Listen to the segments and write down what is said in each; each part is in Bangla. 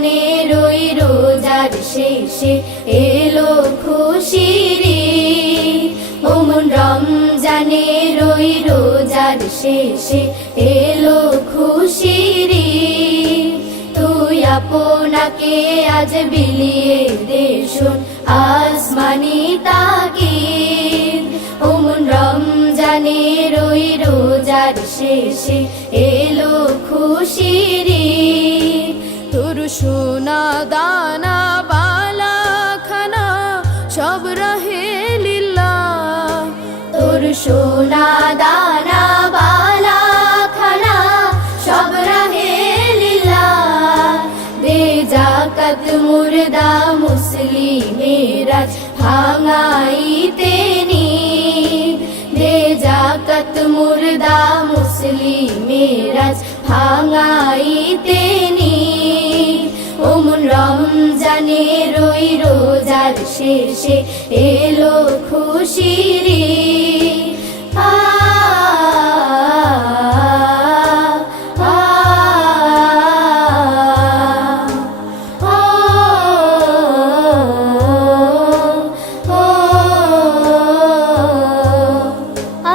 রমজানের ওই রোজার শেষে এলো খুশির ঈদ। ও মন রমজানের ওই রোজার শেষে এলো খুশির ঈদ। তুই আপনাকে আজ বিলিয়ে দে শোন আসমানি তাকিদ। ও মন রমজানের ওই রোজার শেষে এলো খুশির ঈদ। তোর সোনা দানা বালা খানা সব রহে লিল্লাহ। তোর সোনা দানা বালা খানা সব রহে লিল্লাহ। দে যাকাত মুর্দা মুসলিমেরা ভাঙাইতে নিদ। দে যাকাত মুর্দা মুসলিমেরা ভাঙাইতে নিদ। ও মন রমজানের ওই রোজার শেষে এলো খুশির ঈদ।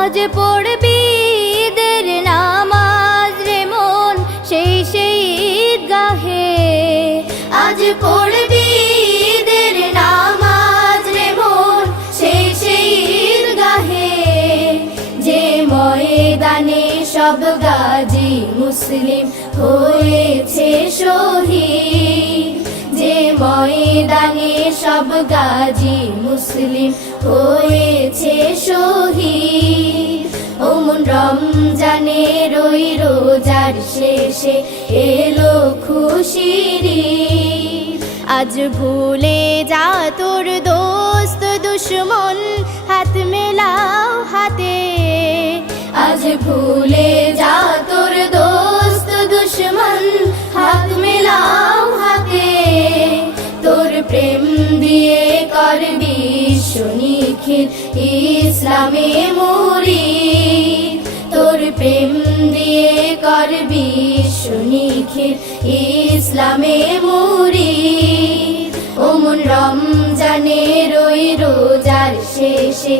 আজ পড়বি ঈদের নামাজ রে মন সেই সেই ঈদগাহে। আজ পড়বি ঈদের নামাজ রে মন সেই সেই ঈদগাহে। যে ময়দানে সব গাজী মুসলিম হয়েছে শহীদ। যে ময়দানে সব গাজী মুসলিম হয়েছে শহীদ। ও মন রমজানের ওই রোজার শেষে এলো খুশির ঈদ। আজ ভুলে যা তোর দোস্ত দুশ্মন হাত মেলাও হাতে। আজ ভুলে যা তোর দোস্ত দুশ্মন হাত মেলাও হাতে। তোর প্রেম দিয়ে করবি নিখিল ইসলামে মুরিদ। তোর প্রেম দিয়ে করবি নিখিল ইসলামে মুরিদ। ও মন রমজানের ওই রোজার শেষে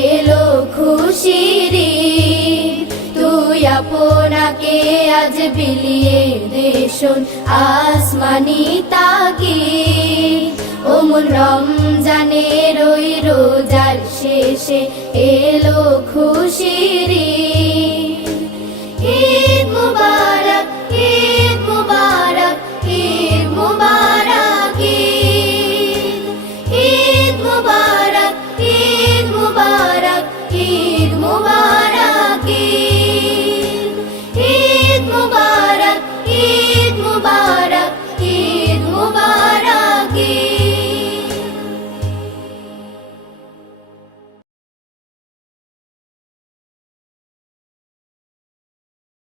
এলো খুশির ঈদ। তুই আপনাকে আজ বিলিয়ে দে শোন আসমানি তাকিদ। ও মন রমজানের ওই রোজার শেষে এলো খুশির ঈদ।